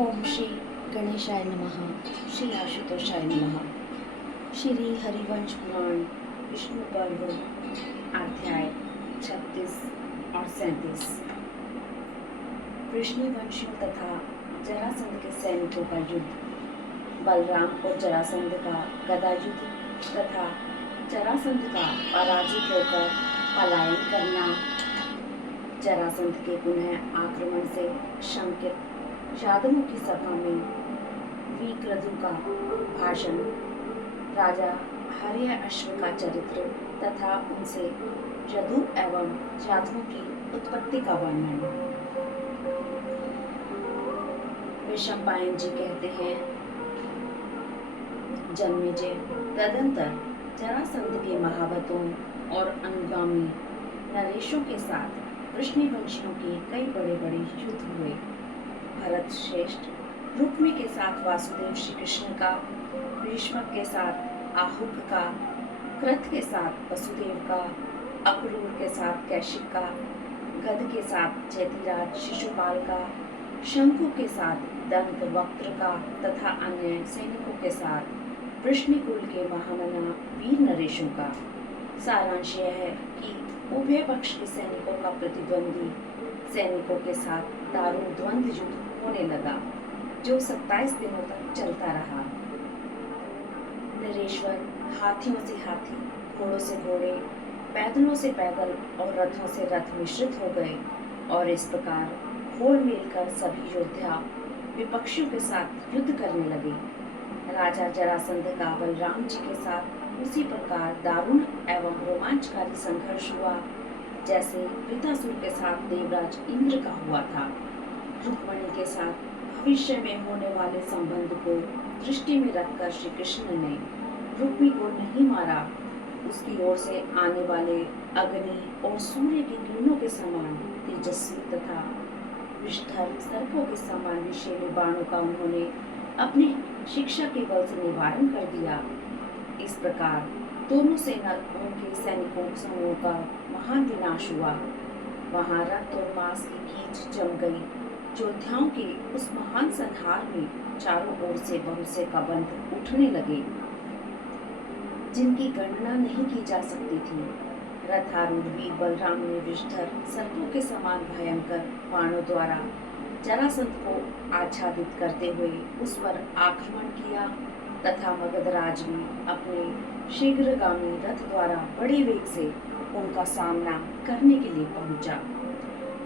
ओम श्री गणेशाय नमः। श्री आशुतोषाय नमः। श्री हरिवंश पुराण विष्णु पर्व अध्याय 36 और 37। वृष्णिवंशियों तथा जरासंध के सैनिकों का युद्ध। बलराम और जरासंध का गदा युद्ध तथा जरासंध का पराजित होकर पलायन करना। जरासंध के पुनः आक्रमण से शंकित यादवों की सभा में विक्रतु का भाषण, राजा हर्यश्व का चरित्र तथा उनसे यदु एवं यादवों की उत्पत्ति का वर्णन। वैशंपायन जी कहते हैं, जन्मेजय तदंतर जरासंध के महावतों और अनुगामी नरेशों के साथ वृष्णिवंशियों के कई बड़े बड़े युद्ध हुए। भरत श्रेष्ठ रुक्मी के साथ वासुदेव श्री कृष्ण का, भीष्म के साथ आहुक का, कृत के साथ वसुदेव का, अक्रूर के साथ कैशिक का, गद के साथ जयतिराज शिशुपाल का, शंकु के साथ दंत वक्त्र का तथा अन्य सैनिकों के साथ वृष्णिकुल के महामना वीर नरेशों का। सारांश यह है कि उभय पक्ष के सैनिकों का प्रतिद्वंदी सैनिकों के साथ दारुण द्वंद्व युद्ध होने लगा, जो 27 दिनों तक चलता रहा। नरेश्वर हाथियों से हाथी, घोड़ों से घोड़े, पैदलों से पैदल और रथों से रथ मिश्रित हो गए और इस प्रकार घोल मिलकर सभी योद्धा विपक्षियों के साथ युद्ध करने लगे। राजा जरासंध का बलराम जी के साथ उसी प्रकार दारुण एवं रोमांचकारी संघर्ष हुआ जैसे वृतासुर के साथ देवराज इंद्र का हुआ था। रुक्मिणी के साथ भविष्य में होने वाले संबंध को दृष्टि में रखकर श्री कृष्ण ने रुक्मी को नहीं मारा। उसकी ओर से आने वाले अग्नि और सूर्य की किरणों के समान तेजस्वी तथा विषधर सर्पों के समान विषैले बाणों का उन्होंने अपनी शिक्षा के बल से निवारण कर दिया। इस प्रकार दोनों सेना उनके सैनिकों समूह का महान विनाश हुआ। वहां रक्त और मांस की कीच जम गई। योद्धाओं के उस महान संहार में चारों ओर से बहुत से कबंध उठने लगे, जिनकी गणना नहीं की जा सकती थी। रथारूढ़ वीर बलराम ने विषधर सर्पों के समान भयंकर बाणों द्वारा जरासंध को आच्छादित करते हुए उस पर आक्रमण किया तथा मगधराज भी अपने शीघ्रगामी रथ द्वारा बड़े वेग से उनका सामना करने के लिए पहुंचा।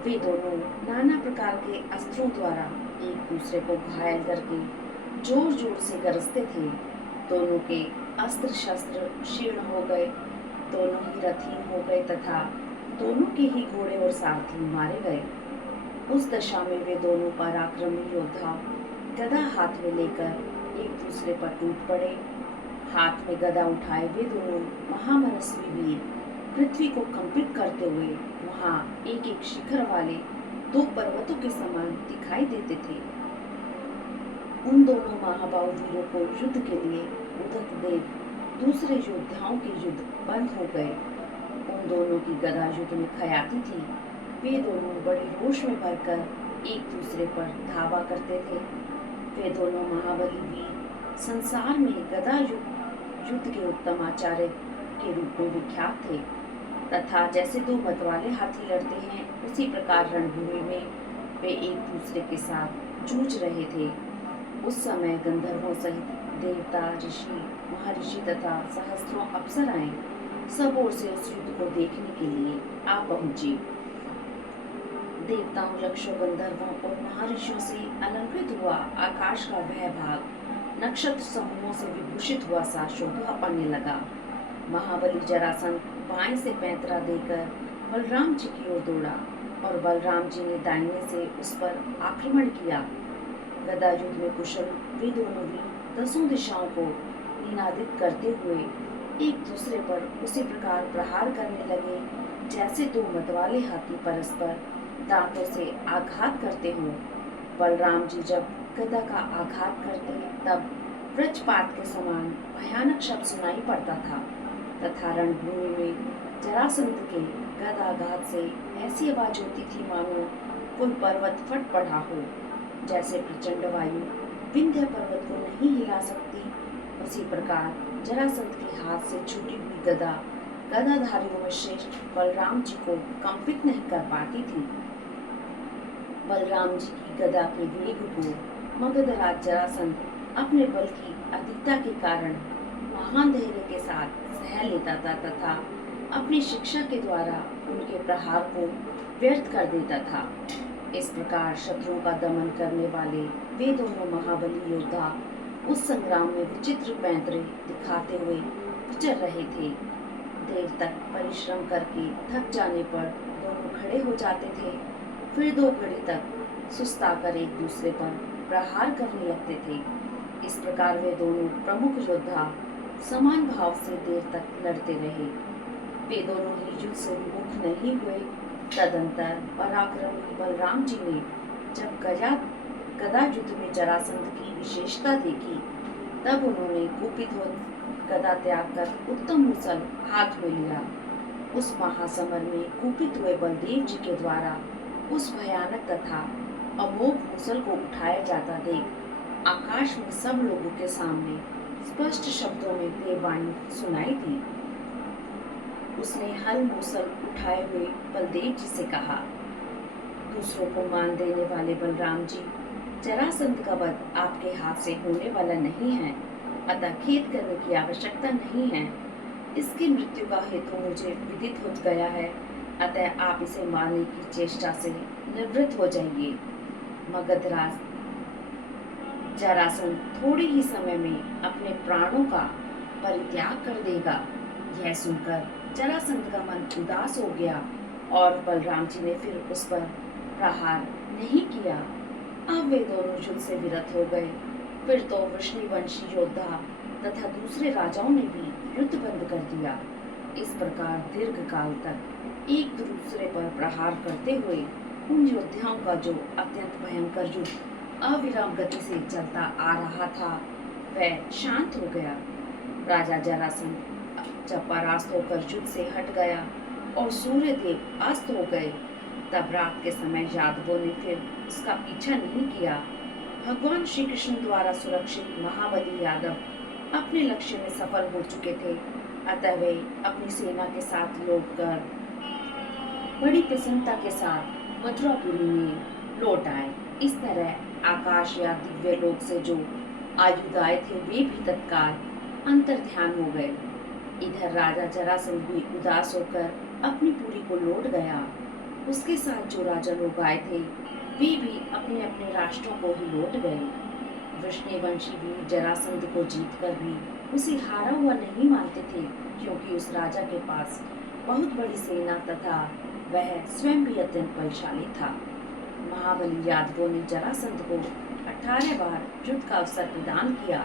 वे दोनों नाना प्रकार के अस्त्रों द्वारा एक दूसरे को घायल करके जोर जोर से गरजते थे। दोनों के अस्त्र शस्त्र क्षीण हो गए, दोनों ही रथहीन हो गए तथा दोनों के ही घोड़े और सारथी मारे गए। उस दशा में वे दोनों पराक्रमी योद्धा गदा हाथ में लेकर एक दूसरे पर टूट पड़े। हाथ में गदा उठाए वे दोनों महामनस्वी वीर पृथ्वी को कंपित करते हुए वहां एक एक शिखर वाले दो पर्वतों के समान दिखाई देते थे। उन दोनों महाबाहु वीरों को युद्ध के लिए उदक देख दूसरे योद्धाओं के युद्ध बंद हो गए। उन दोनों की गदा युद्ध में खयाती थी। वे दोनों बड़े रोष में भरकर एक दूसरे पर धावा करते थे। वे दोनों महाबली वीर संसार में गदा युद्ध के उत्तम आचार्य के रूप में विख्यात थे तथा जैसे दो मतवाले हाथी लड़ते हैं उसी प्रकार रणभूमि में वे एक दूसरे के साथ जूझ रहे थे। उस समय गंधर्वों सहित देवता, ऋषि, महर्षि तथा सहस्त्रों अप्सराएं सब ओर से उस युद्ध को देखने के लिए आ पहुंची। देवताओं, यक्षों, गंधर्वों और महर्षियों से अलंकृत हुआ आकाश का वह भाग नक्षत्र समूहों से विभूषित हुआ सा शोभा पाने लगा। महाबली जरासंध बाएं से पैंतरा देकर बलराम जी की ओर दौड़ा और बलराम जी ने दाहिने से उस पर आक्रमण किया। गदा युद्ध में कुशल वे दोनों वीर दसों दिशाओं को निनादित करते हुए एक दूसरे पर उसी प्रकार प्रहार करने लगे जैसे दो मतवाले हाथी परस्पर दांतों से आघात करते हों। बलराम जी जब गदा का आघात करते तब वृक्षपात के समान भयानक शब्द सुनाई पड़ता था तथा रणभूमि में जरासंध के गदाघात से ऐसी आवाज होती थी मानो कोई पर्वत फट पड़ा हो। जैसे प्रचंड वायु विंध्य पर्वत को नहीं हिला सकती, उसी प्रकार जरासंध के हाथ से छूटी हुई गदा गदाधारियों में श्रेष्ठ बलराम जी को कंपित नहीं कर पाती थी। बलराम जी की गदा के वेग को मगधराज जरासंध अपने बल की अधिकता के कारण महान धैर्य के साथ सह लेता था तथा अपनी शिक्षा के द्वारा उनके प्रहार को व्यर्थ कर देता था। इस प्रकार शत्रुओं का दमन करने वाले वे दोनों महाबली योद्धा उस संग्राम में विचित्र पैंतरे दिखाते हुए विचर रहे थे। देर तक परिश्रम करके थक जाने पर दोनों खड़े हो जाते थे, फिर 2 घड़ी तक सुस्ताकर एक दूसरे पर प्रहार करने लगते थे। इस प्रकार वे दोनों प्रमुख योद्धा समान भाव से देर तक लड़ते रहे। वे दोनों ही युद्ध से विमुख नहीं हुए। तदंतर पराक्रमी बलराम जी ने जब गदा युद्ध में जरासंध की विशेषता देखी, तब उन्होंने कुपित हो गदा त्याग कर उत्तम मुसल हाथ में लिया। उस महासमर में कुपित हुए बलदेव जी के द्वारा उस भयानक तथा अमोघ मुसल को उठाया जाता देख आकाश में सब लोगों के सामने स्पष्ट शब्दों में देववाणी सुनाई दी। उसने हल मुसल उठाए हुए बलदेव जी से कहा, दूसरों को मान देने वाले बलराम जी, जरासंध का वध आपके हाथ से होने वाला नहीं है, अतः खेद करने की आवश्यकता नहीं है। इसकी मृत्यु का हेतु मुझे विदित हो गया है, अतः आप इसे मारने की चेष्टा से निवृत्त हो जाइए। मगधराज जरासंध थोड़े ही समय में अपने प्राणों का परित्याग कर देगा। यह सुनकर जरासंध का मन उदास हो गया और बलराम जी ने फिर उस पर प्रहार नहीं किया। अब वे दोनों युद्ध से विरत हो गए। फिर तो वृष्णिवंशी योद्धा तथा दूसरे राजाओं ने भी युद्ध बंद कर दिया। इस प्रकार दीर्घ काल तक एक दूसरे पर प्रहार करते हुए उन योद्धाओं का जो अत्यंत भयंकर युद्ध अविराम गति से चलता आ रहा था, वह शांत हो गया। राजा जरासंध जब परास्त होकर युद्ध से हट गया और सूर्य देव अस्त हो गए, तब रात के समय यादवों ने फिर उसका पीछा नहीं किया। भगवान श्री कृष्ण द्वारा सुरक्षित महाबली यादव अपने लक्ष्य में सफल हो चुके थे, अतः वे अपनी सेना के साथ लौटकर बड़ी प्रसन्नता के साथ मथुरापुरी में लौट आए। इस तरह आकाश या दिव्य लोक से जो आयुध आए थे, वे भी तत्काल अंतर्ध्यान हो गए। इधर राजा जरासंध भी उदास होकर अपनी पुरी को लौट गया। उसके साथ जो राजा लोग आए थे, वे भी अपने अपने राष्ट्रों को ही लौट गए। वृष्णिवंशी भी जरासंध को जीतकर भी उसे हारा हुआ नहीं मानते थे, क्योंकि उस राजा के पास बहुत बड़ी सेना तथा वह स्वयं भी अत्यंत बलशाली था। महाबली यादवों ने जरासंध को 18 बार युद्ध का अवसर प्रदान किया,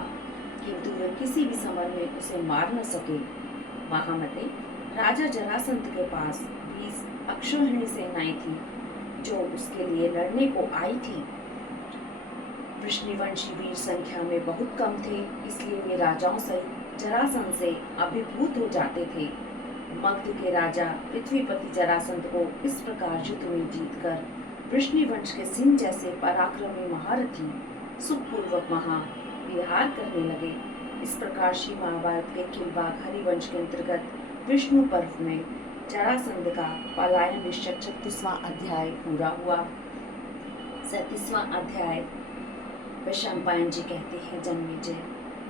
किंतु वे किसी भी समर में उसे मार न सके। महामते राजा जरासंध के पास 20 अक्षौहिणी सेनाएं थी, जो उसके लिए लड़ने को आई थी। वृष्णिवंशी वीर संख्या में बहुत कम थे, इसलिए वे राजाओं सहित जरासंध से अभिभूत हो जाते थे। मगध के राजा पृथ्वीपति जरासंध को इस प्रकार युद्ध में जीतकर वृष्णिवंश के सिंह जैसे पराक्रमी महारथी सुखपूर्वक वहां विहार करने लगे। इस प्रकार श्री महाभारत के खिलबाग हरिवंश के अंतर्गत विष्णु पर्व में जरासंध का पलायन निश्चय 36वां अध्याय पूरा हुआ। 37वां अध्याय वैशंपायन जी कहते हैं, जन्मेजय,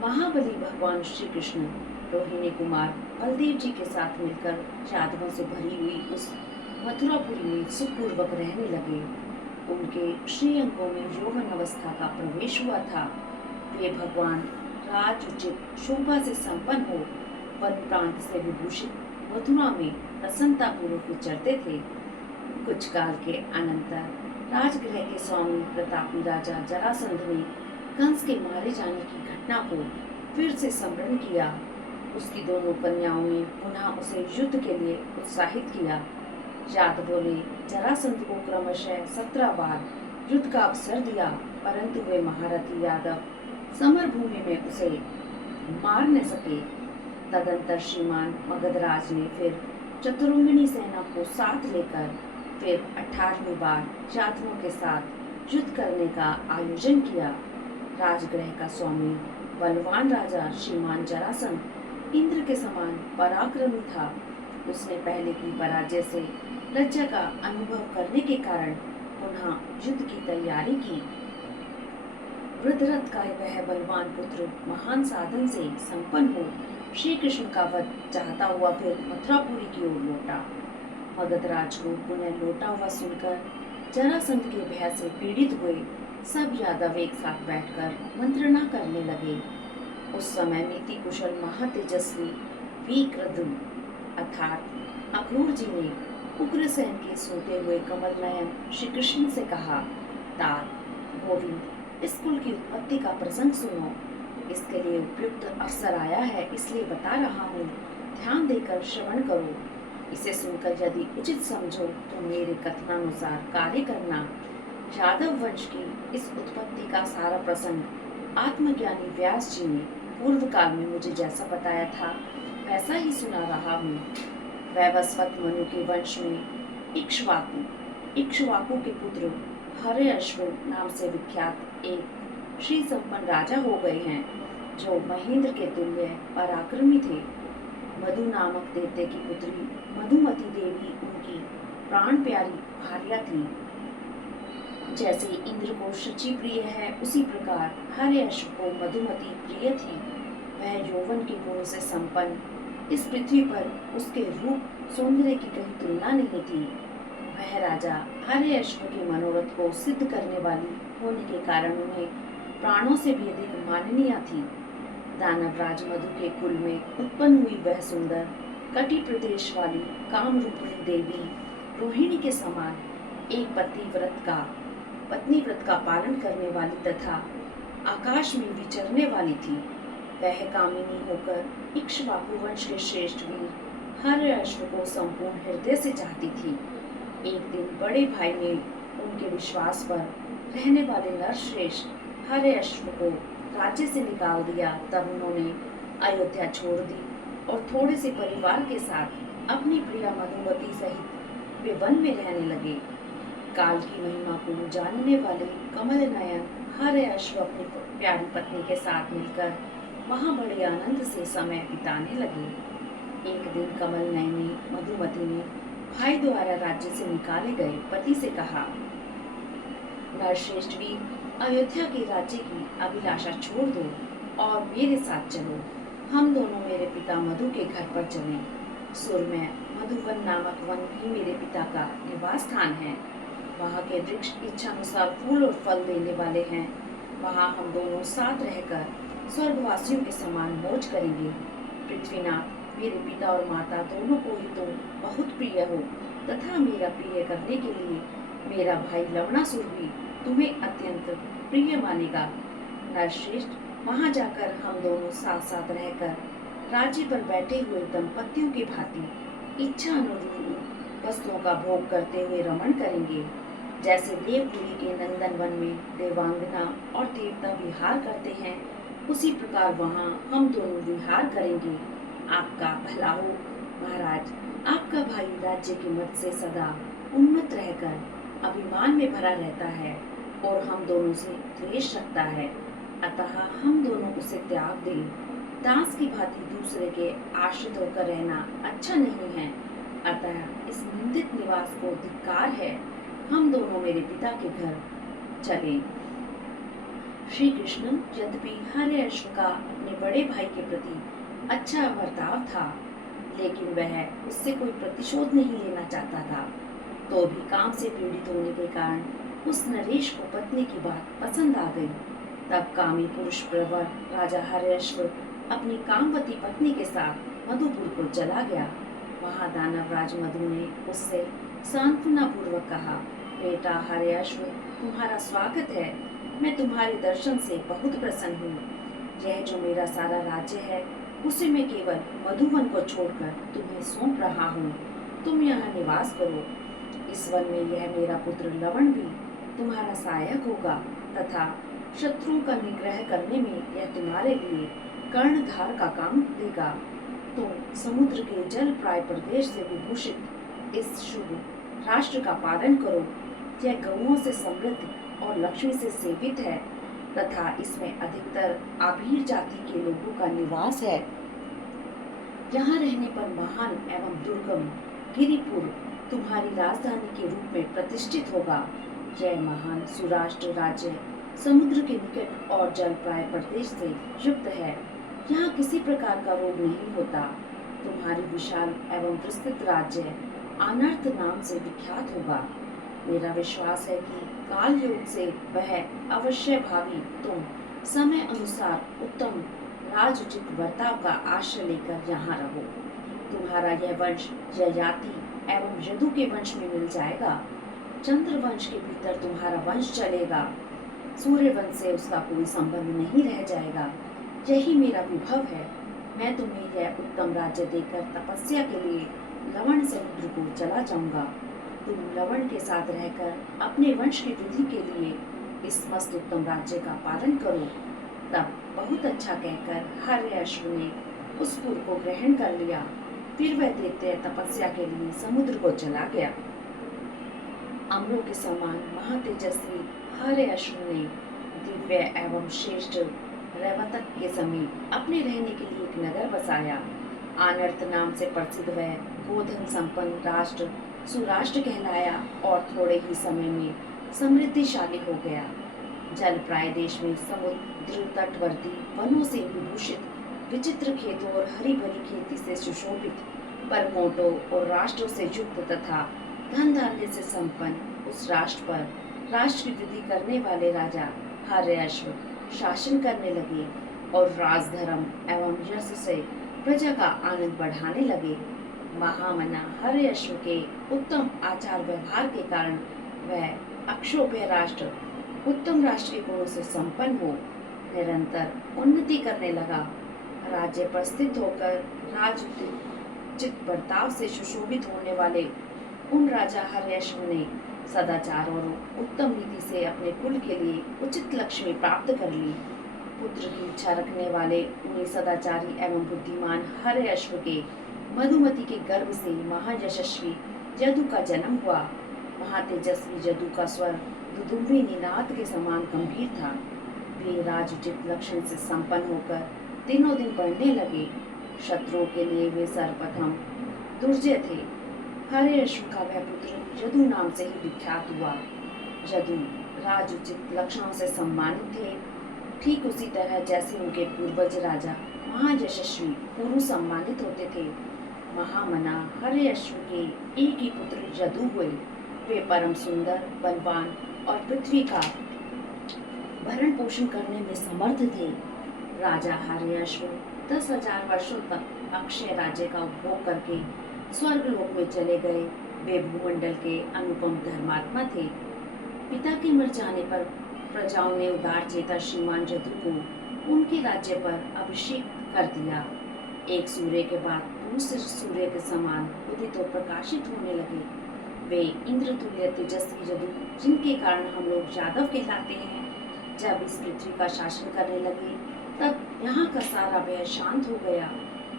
महाबली भगवान श्री कृष्ण रोहिणी कुमार बलदेव जी के साथ मिलकर यादवों से भरी हुई उस मथुरापुरी में सुखपूर्वक रहने लगे। उनके श्रीअंगों में यौवन अवस्था का प्रवेश हुआ था। वे भगवान राजोचित शोभा से संपन्न हो वन प्रांत से विभूषित मथुरा में प्रसन्नता पूर्वक विचरते थे। कुछ काल के अनंतर राजगृह के स्वामी प्रतापी राजा जरासंध ने कंस के मारे जाने की घटना को फिर से स्मरण किया। उसकी दोनों कन्याओं ने पुनः उसे युद्ध के लिए उत्साहित किया। यादवों ने जरासंध को क्रमशः 17 बार युद्ध का अवसर दिया, परंतु वे महारथी यादव समर भूमि में उसे मार न सके। तदंतर श्रीमान मगधराज ने फिर चतुरंगिणी सेना को साथ लेकर फिर 18वीं बार यादवों के साथ युद्ध करने का आयोजन किया। राजगृह का स्वामी बलवान राजा श्रीमान जरासंध इंद्र के समान पराक्रमी था। उसने पहले की पराजय से लज्जा का अनुभव करने के कारण पुनः युद्ध की तैयारी की। वृद्धरथ का वह बलवान पुत्र महान साधन से संपन्न हो श्री कृष्ण का वध चाहता हुआ फिर मथुरापुरी की ओर लौटा। मगध राज को पुनः लौटा हुआ सुनकर जरासंध के भय से पीड़ित हुए सब यादव एक साथ बैठकर मंत्रणा करने लगे। उस समय नीति कुशल महातेजस्वी विक्रदु अर्थात अक्रूर जी ने उग्रसेन के सोते हुए कमल नयन श्री कृष्ण से कहा, तात गोविंद, इस कुल की उत्पत्ति का प्रसंग सुनो। इसके लिए उपयुक्त अवसर आया है, इसलिए बता रहा हूँ, ध्यान देकर श्रवण करो। इसे सुनकर यदि उचित समझो तो मेरे कथनानुसार कार्य करना। यादव वंश की इस उत्पत्ति का सारा प्रसंग आत्मज्ञानी व्यास जी ने पूर्व काल में मुझे जैसा बताया था वैसा ही सुना रहा हूँ। वैवस्वत मनु के वंश में इक्ष्वाकु के पुत्र हर्यश्व नाम से विख्यात एक श्री संपन्न राजा हो गए हैं, जो महेंद्र के तुल्य पराक्रमी थे। मधु नामक देवते की पुत्री मधुमती देवी उनकी प्राण प्यारी भार्या थी। जैसे इंद्र को शची प्रिय है, उसी प्रकार हर्यश्व को मधुमती प्रिय थी। वह यौवन के गुणों से संपन्न, इस पृथ्वी पर उसके रूप सौंदर्य की कहीं तुलना नहीं थी। वह राजा हर्यश्व के मनोरथ को सिद्ध करने वाली होने के कारण उन्हें प्राणों से भी अधिक माननीय थी। दानवराज मधु के कुल में उत्पन्न हुई वह सुंदर कटी प्रदेश वाली कामरूपिणी देवी रोहिणी के समान एक पत्नी व्रत का पालन करने वाली तथा आकाश में विचरने वाली थी। वह कामिनी होकर इक्ष्वाकु वंश के श्रेष्ठ वीर हर्यश्व को संपूर्ण हृदय से चाहती थी। एक दिन बड़े भाई ने उनके विश्वास पर रहने वाले नरश्रेष्ठ हर्यश्व को राज्य से निकाल दिया। तब उन्होंने अयोध्या छोड़ दी और थोड़े से परिवार के साथ अपनी प्रिया मधुमती सहित वे वन में रहने लगे। काल की महिमा को जानने वाले कमल नयन हर्यश्व अपनी प्यारी पत्नी के साथ मिलकर वहां बड़े आनंद से समय बिताने लगे। एक दिन कमल नयनी मधुमती ने भाई द्वारा राज्य से निकाले गए पति से कहा, नरश्रेष्ठ वीर, अयोध्या के राज्य की अभिलाषा छोड़ दो और मेरे साथ चलो। हम दोनों मेरे पिता मधु के घर पर चलें। सुर में मधुवन नामक वन भी मेरे पिता का निवास स्थान है। वहाँ के वृक्ष इच्छानुसार फूल और फल देने वाले हैं। वहाँ हम दोनों साथ रहकर स्वर्गवासियों के समान मौज करेंगे। पृथ्वीनाथ, मेरे पिता और माता दोनों को ही तुम बहुत प्रिय हो तथा मेरा प्रिय करने के लिए मेरा भाई लवणासुर भी तुम्हें अत्यंत प्रिय मानेगा। नरश्रेष्ठ, वहां जाकर हम दोनों साथ साथ रहकर राज्य पर बैठे हुए दंपतियों की भांति इच्छा अनुरूप वस्तुओं का भोग करते हुए रमण करेंगे। जैसे देवपुरी के नंदन वन में देवांगना और देवता विहार करते हैं, उसी प्रकार वहां हम दोनों विहार करेंगे। आपका भला हो महाराज। आपका भाई राज्य के मत से सदा उन्मत्त रहकर अभिमान में भरा रहता है और हम दोनों से द्वेष रखता है। अतः हम दोनों उसे त्याग दें। दास की भांति दूसरे के आश्रित होकर रहना अच्छा नहीं है। अतः इस निंदित निवास को धिक्कार है। हम दोनों मेरे पिता के घर चलें। श्री कृष्ण, यद्यपि हर्यश्व का अपने बड़े भाई के प्रति अच्छा बर्ताव था, लेकिन वह उससे कोई प्रतिशोध नहीं लेना चाहता था। तो भी काम से पीड़ित होने के कारण उस नरेश को पत्नी की बात पसंद आ गई। तब कामी पुरुष प्रवर राजा हर्यश्व अपनी कामवती पत्नी के साथ मधुपुर को चला गया। वहां दानवराज मधु ने उससे सांत्वना पूर्वक कहा, बेटा हर्यश्व, तुम्हारा स्वागत है। मैं तुम्हारे दर्शन से बहुत प्रसन्न हूँ। यह जो मेरा सारा राज्य है, उसे मैं केवल मधुवन को छोड़कर तुम्हें सौंप रहा हूँ। तुम यहाँ निवास करो। इस वन में यह मेरा पुत्र लवण भी तुम्हारा सहायक होगा तथा शत्रुओं का निग्रह करने में यह तुम्हारे लिए कर्णधार का काम देगा। तुम समुद्र के जल प्राय प्रदेश से विभूषित इस शुभ राष्ट्र का पालन करो। यह गौओं से समृद्ध और लक्ष्मी से सेवित है तथा इसमें अधिकतर आभीर जाति के लोगों का निवास है। यहाँ रहने पर महान एवं दुर्गम गिरिपुर तुम्हारी राजधानी के रूप में प्रतिष्ठित होगा। यह महान सुराष्ट्र राज्य समुद्र के निकट और जलप्राय प्रदेश से युक्त है। यहाँ किसी प्रकार का रोग नहीं होता। तुम्हारी विशाल एवं विस्तृत राज्य अनर्थ नाम से विख्यात होगा। मेरा विश्वास है कि काल योग से वह अवश्य भावी तुम समय अनुसार उत्तम राजोचित बर्ताव का आश्रय लेकर यहाँ रहो। तुम्हारा यह वंश ययाति एवं यदु के वंश में मिल जाएगा। चंद्र वंश के भीतर तुम्हारा वंश चलेगा। सूर्य वंश से उसका कोई संबंध नहीं रह जाएगा। यही मेरा विभव है। मैं तुम्हें यह उत्तम राज्य देकर तपस्या के लिए लवण समुद्र को चला जाऊंगा। तुम लवण के साथ रहकर अपने वंश की वृद्धि के लिए इस मस्त उत्तम राज्य का पालन करो। तब बहुत अच्छा कहकर हर्यश्व ने उस पुर को ग्रहण कर लिया। फिर वह दैत्य तपस्या के लिए समुद्र को चला गया। अमरों के समान महातेजस्वी हर्यश्व ने दिव्य एवं श्रेष्ठ रैवतक के समीप अपने रहने के लिए एक नगर बसाया। आनर्त नाम से प्रसिद्ध वह गोधन संपन्न राष्ट्र सुराष्ट्र कहलाया और थोड़े ही समय में समृद्धिशाली हो गया। जलप्राय देश में समुद्र तटवर्ती वनों से विभूषित विचित्र खेतों और हरी भरी खेती से सुशोभित परमोटों और राष्ट्रों से युक्त तथा धन धान्य से संपन्न उस राष्ट्र पर राष्ट्र की वृद्धि करने वाले राजा हर्यश्व शासन करने लगे और राजधर्म एवं यश से प्रजा का आनंद बढ़ाने लगे। महामना हर्यश्व के उत्तम आचार व्यवहार के कारण वह अक्षोभ्य राष्ट्र उत्तम राष्ट्र के गुणों से संपन्न हो निरंतर उन्नति करने लगा। राज्य पर स्थित होकर राजोचित बर्ताव से सुशोभित होने वाले उन राजा हर्यश्व ने सदाचार और उत्तम नीति से अपने कुल के लिए उचित लक्ष्मी प्राप्त कर ली। पुत्र की इच्छा रखने वाले उन्हीं सदाचारी एवं बुद्धिमान हर्यश्व के मधुमती के गर्भ से महायशस्वी यदु का जन्म हुआ। महातेजस्वी यदु का स्वर दुदुम्बी निनाद के समान गंभीर था। वे राजोचित लक्षण से संपन्न होकर दिनों दिन बढ़ने लगे। शत्रुओं के लिए वे सर्वप्रथम दुर्जय थे। हर्यश्व का वह पुत्र यदु नाम से ही विख्यात हुआ। यदु राजोचित लक्षणों से सम्मानित थे, ठीक उसी तरह जैसे उनके पूर्वज राजा महायशस्वी पुरु सम्मानित होते थे। महामना हर्यश्व के एक ही पुत्र यदु हुए। वे परम सुंदर, बलवान और पृथ्वी का भरण पोषण करने में समर्थ थे। राजा हर्यश्व 10,000 वर्षों तक अक्षय राज्य का उपभोग करके स्वर्ग लोक में चले गए। वे भूमंडल के अनुपम धर्मात्मा थे। पिता के मर जाने पर प्रजाओं ने उदार चेता श्रीमान यदु को उनके राज्य पर अभिषेक कर दिया। एक सूर्य के बाद दूसरे सूर्य के समान उदित और प्रकाशित होने लगे। वे इंद्र तुल्य तेजस्वी यदु, जिनके कारण हम लोग यादव कहलाते हैं, जब इस पृथ्वी का शासन करने लगे तब यहाँ का सारा भय शांत हो गया।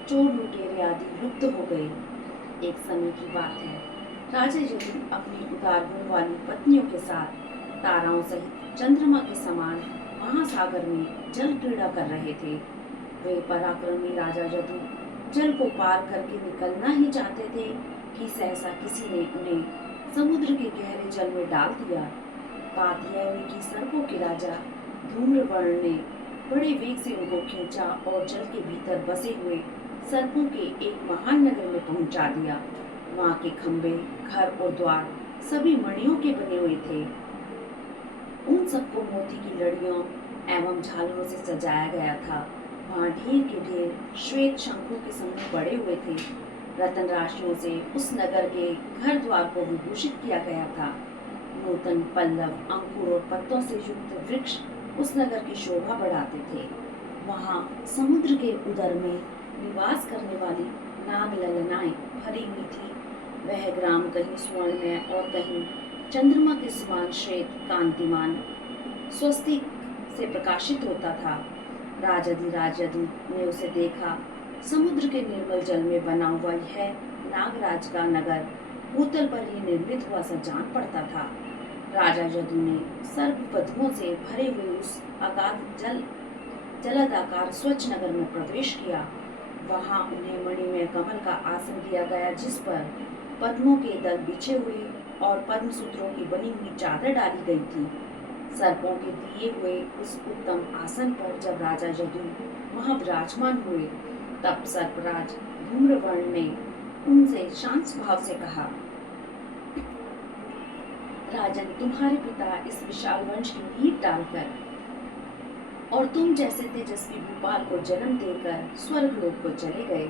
चोर लुटेरे आदि लुप्त हो गए। एक समय की बात है, राजा यदु अपनी उदार गुण वाली पत्नियों के साथ ताराओं सहित चंद्रमा के समान महासागर में जल क्रीड़ा कर रहे थे। वे पराक्रमी राजा यदु जल को पार करके निकलना ही चाहते थे कि सहसा किसी ने उन्हें समुद्र के गहरे जल में डाल दिया। बात यह हुई कि सर्पों के राजा धूम्रवर्ण ने बड़े वेग से उनको खींचा और जल के भीतर बसे हुए सर्पों के एक महान नगर में पहुंचा दिया। वहां के खंबे, घर और द्वार सभी मणियों के बने हुए थे। उन सबको मोती की लड़ियों एवं झालरों से सजाया गया था। वहां ढेर के ढेर श्वेत शंखों के समूह बड़े हुए थे। रतन राशियों से उस नगर के घर द्वार को विभूषित किया गया था। नूतन पल्लव, अंकुर और पत्तों से युक्त वृक्ष उस नगर की शोभा बढ़ाते थे। वहां समुद्र के उदर में निवास करने वाली नाग ललनाएं भरी हुई थी। वह ग्राम कहीं स्वर्णमय और कहीं चंद्रमा के समान श्वेत कांतिमान स्वस्तिक से प्रकाशित होता था। राजाधिराज यदु ने उसे देखा। समुद्र के निर्मल जल में बना हुआ यह नागराज का नगर भूतल पर ही निर्मित हुआ सा जान पड़ता था। राजा जदु ने सर्प वधुओं से भरे हुए उस अगाध जलदाकार स्वच्छ नगर में प्रवेश किया। वहां उन्हें मणिमय कमल का आसन दिया गया, जिस पर पद्मों के दल बिछे हुए और पद्म सूत्रों की बनी हुई चादर डाली गई थी। सर्पों के दिए हुए उस उत्तम आसन पर जब राजा जदु वहां विराजमान हुए, तब सर्पराज धूम्रवर्ण ने उनसे शांत भाव से कहा, राजन, तुम्हारे पिता इस विशाल वंश की नींव डालकर और तुम जैसे तेजस्वी भूपाल को जन्म देकर स्वर्गलोक को चले गए।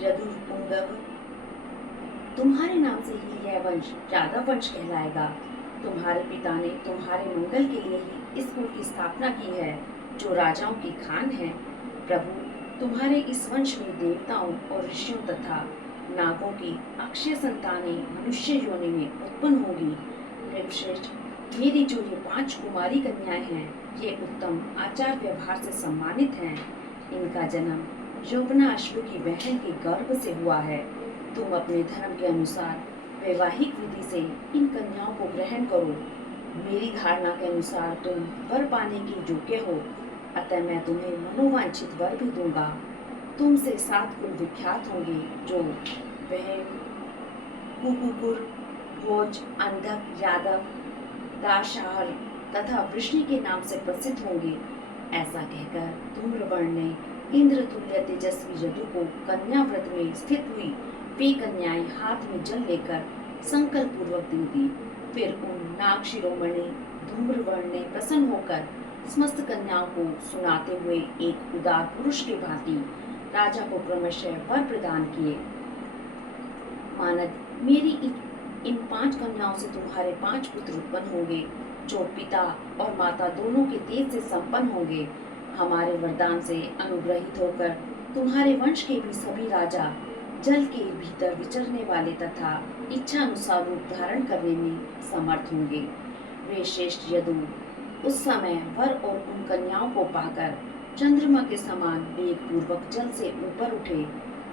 यदुपुंगव, तुम्हारे नाम से ही यह वंश यादव वंश कहलाएगा। तुम्हारे पिता ने तुम्हारे मंगल के लिए ही इस कुल की स्थापना की है, जो राजाओं की खान है। प्रभु, तुम्हारे इस वंश में देवताओं और ऋषियों तथा नागों की अक्षय संतानें मनुष्य योनि में उत्पन्न होगी। नृपश्रेष्ठ, मेरी जो ये 5 कुमारी कन्याएं हैं, ये उत्तम आचार व्यवहार से सम्मानित हैं। इनका जन्म यौवना अश्व की बहन के गर्भ से हुआ है। तुम अपने धर्म के अनुसार वैवाहिक विधि से इन कन्याओं को ग्रहण करो। मेरी धारणा के अनुसार तुम वर पाने के योग्य हो, अतः मैं तुम्हें मनोवांछित वर भी दूंगा। तुमसे 7 कुल विख्यात होंगे, जो वह कुकुकुर, भोज, अंधक, यादव, दाशाहर तथा वृष्णि के नाम से प्रसिद्ध होंगे। ऐसा कहकर धूम्रवर्ण ने इंद्र तुल्य तेजस्वी यदु को कन्या व्रत में स्थित हुई वे कन्याएं हाथ में जल लेकर संकल्प पूर्वक दे दी। फिर उन नाग शिरोमणि धूम्रवर्ण ने प्रसन्न होकर समस्त कन्याओं को सुनाते हुए एक उदार पुरुष के भांति राजा को क्रमशः वर प्रदान किए। मानद, मेरी इन 5 कन्याओं से तुम्हारे 5 पुत्र उत्पन्न होंगे, जो पिता और माता दोनों के तेज से संपन्न होंगे। हमारे वरदान से अनुग्रहित होकर तुम्हारे वंश के भी सभी राजा जल के भीतर विचरने वाले तथा इच्छा अनुसार रूप धारण करने में समर्थ होंगे। वे श्रेष्ठ यदु उस समय वर और उन कन्याओं को पाकर चंद्रमा के समान वेग पूर्वक जल से ऊपर उठे।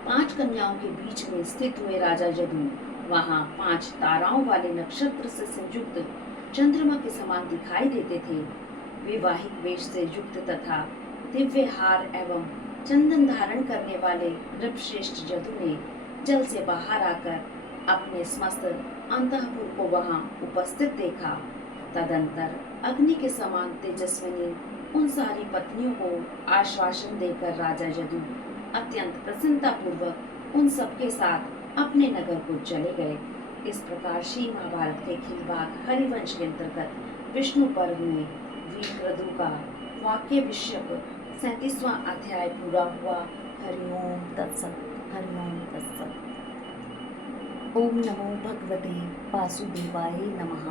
5 कन्याओं के बीच में स्थित हुए राजा यदु वहां 5 ताराओं वाले नक्षत्र से संयुक्त चंद्रमा के समान दिखाई देते थे। वैवाहिक वेश से युक्त तथा दिव्य हार एवं चंदन धारण करने वाले नृपश्रेष्ठ यदु ने जल से बाहर आकर अपने समस्त अंतःपुर को वहां उपस्थित देखा। तदंतर अग्नि के समान तेजस्विनी उन सारी पत्नियों को आश्वासन देकर राजा यदु अत्यंत प्रसन्नता पूर्वक उन सबके साथ अपने नगर को चले गए। इस प्रकार श्री महाभारत के खिलवाड़ हरिवंश के अंतर्गत विष्णु पर्व में वीर क्रतु का वाक्य विषयक 37वां अध्याय पूरा हुआ। हरिओम तत्सत। हरिओम तत्सत। ओम नमो भगवते वासुदेवाय नमः।